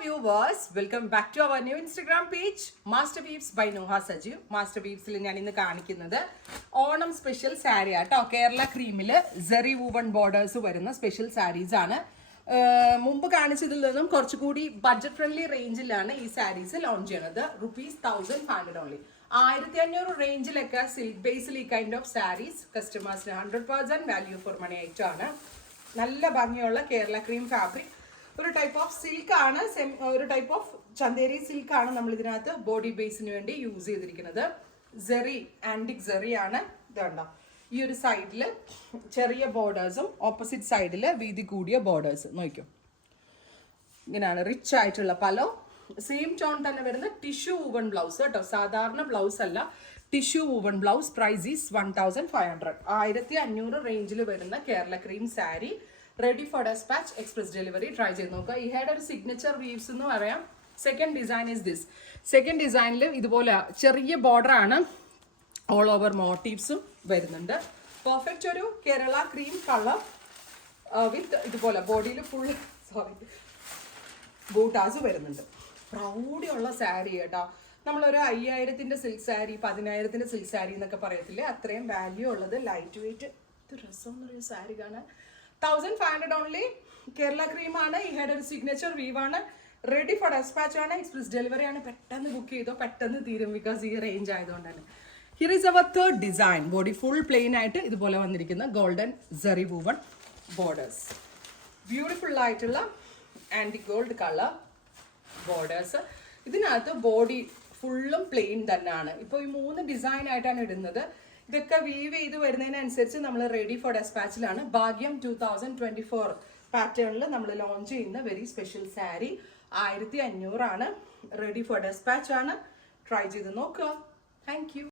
viewers, welcome back to our new Instagram page, Master Weaves by Nuha Sajiv. Master Weaves il njan innu kanikkunnathu Onam special saree aato Kerala cream il zari woven borders varuna special sarees aanu. മുമ്പ് കാണിച്ചതിൽ നിന്നും കുറച്ചുകൂടി budget friendly റേഞ്ചിലാണ് ഈ saris launch ചെയ്യുന്നത്. ₹1500 only. 1500 റേഞ്ചിലൊക്കെ silk ബേസിൽ ഈ kind of saris കസ്റ്റമേഴ്സിന് 100% value for money ആയിട്ട് ആണ്. നല്ല ഭംഗിയുള്ള കേരള ക്രീം ഫാബ്രിക്, ഒരു ടൈപ്പ് ഓഫ് സിൽക്ക് ആണ്, ഒരു ടൈപ്പ് ഓഫ് ചന്തേരി സിൽക്ക് ആണ് നമ്മൾ ഇതിനകത്ത് ബോഡി ബേസിന് വേണ്ടി യൂസ് ചെയ്തിരിക്കുന്നത്. സെറി ആൻറ്റിക് സെറി ആണ്. ഇതുണ്ടോ, ഈ ഒരു സൈഡിൽ ചെറിയ ബോർഡേഴ്സും ഓപ്പോസിറ്റ് സൈഡിൽ വീതി കൂടിയ ബോർഡേഴ്സ് നോക്കിയോ. ഇങ്ങനെയാണ് റിച്ച് ആയിട്ടുള്ള പലോ. സെയിം ടോൺ തന്നെ വരുന്ന ടിഷ്യൂ വൂവൺ ബ്ലൗസ് കേട്ടോ, സാധാരണ ബ്ലൗസ് അല്ല, tissue woven blouse. Price is 1500. 1500 റേഞ്ചിൽ വരുന്ന Kerala cream sari ready for despatch, express delivery. Try ചെയ്ത് നോക്കുക. ഈ ഹെഡ് ഒരു സിഗ്നേച്ചർ വീവ്സ് എന്ന് പറയാം. Second design is this. Second ഡിസൈനിൽ ഇതുപോലെ ചെറിയ ബോർഡർ ആണ്, ഓൾ ഓവർ മോട്ടീവ്സും വരുന്നുണ്ട്. പെർഫെക്റ്റ് ഒരു കേരള ക്രീം കളർ വിത്ത് ഇതുപോലെ ബോഡിയിൽ ഫുൾ ബൂട്ടാസ് വരുന്നുണ്ട്. പ്രൗഡിയുള്ള സാരി കേട്ടോ. നമ്മളൊരു 5000-ന്റെ സിൽക്ക് സാരി, 10,000-ന്റെ സിൽക്ക് സാരി എന്നൊക്കെ പറയത്തില്ലേ, അത്രയും വാല്യൂ ഉള്ളത്. ലൈറ്റ് വെയിറ്റ്, ഇത് രസം എന്നൊരു സാരി കാണാൻ. 1500 ഓൺലി. കേരള ക്രീം ആണ്. ഈ ഹെഡ് ഒരു സിഗ്നേച്ചർ വീവ് ആണ്. റെഡി ഫോർ ഡെസ്പാച്ച് ആണ്, എക്സ്പ്രസ് ഡെലിവറി ആണ്. പെട്ടെന്ന് ബുക്ക് ചെയ്തോ, പെട്ടെന്ന് തീരും, ബിക്കോസ് ഈ റേഞ്ച് ആയതുകൊണ്ടാണ്. Here is our third design. Body full plain ആയിട്ട് ഇതുപോലെ വന്നിരിക്കുന്ന golden zari woven borders. Beautiful ആയിട്ടുള്ള ആൻറ്റി ഗോൾഡ് കളർ ബോർഡേഴ്സ്. ഇതിനകത്ത് ബോഡി ഫുള്ളും പ്ലെയിൻ തന്നെയാണ്. ഇപ്പോൾ ഈ 3 ഡിസൈൻ ആയിട്ടാണ് ഇടുന്നത്. ഇതൊക്കെ വീവ് ചെയ്ത് വരുന്നതിനനുസരിച്ച് നമ്മൾ റെഡി ഫോർ ഡെസ്പാച്ചിലാണ്. ഭാഗ്യം 2024 പാറ്റേണിൽ നമ്മൾ ലോഞ്ച് ചെയ്യുന്ന വെരി സ്പെഷ്യൽ സാരി 1500 ആണ്. റെഡി ഫോർ ഡെസ്പാച്ച് ആണ്. ട്രൈ ചെയ്ത് നോക്കുക. Thank you.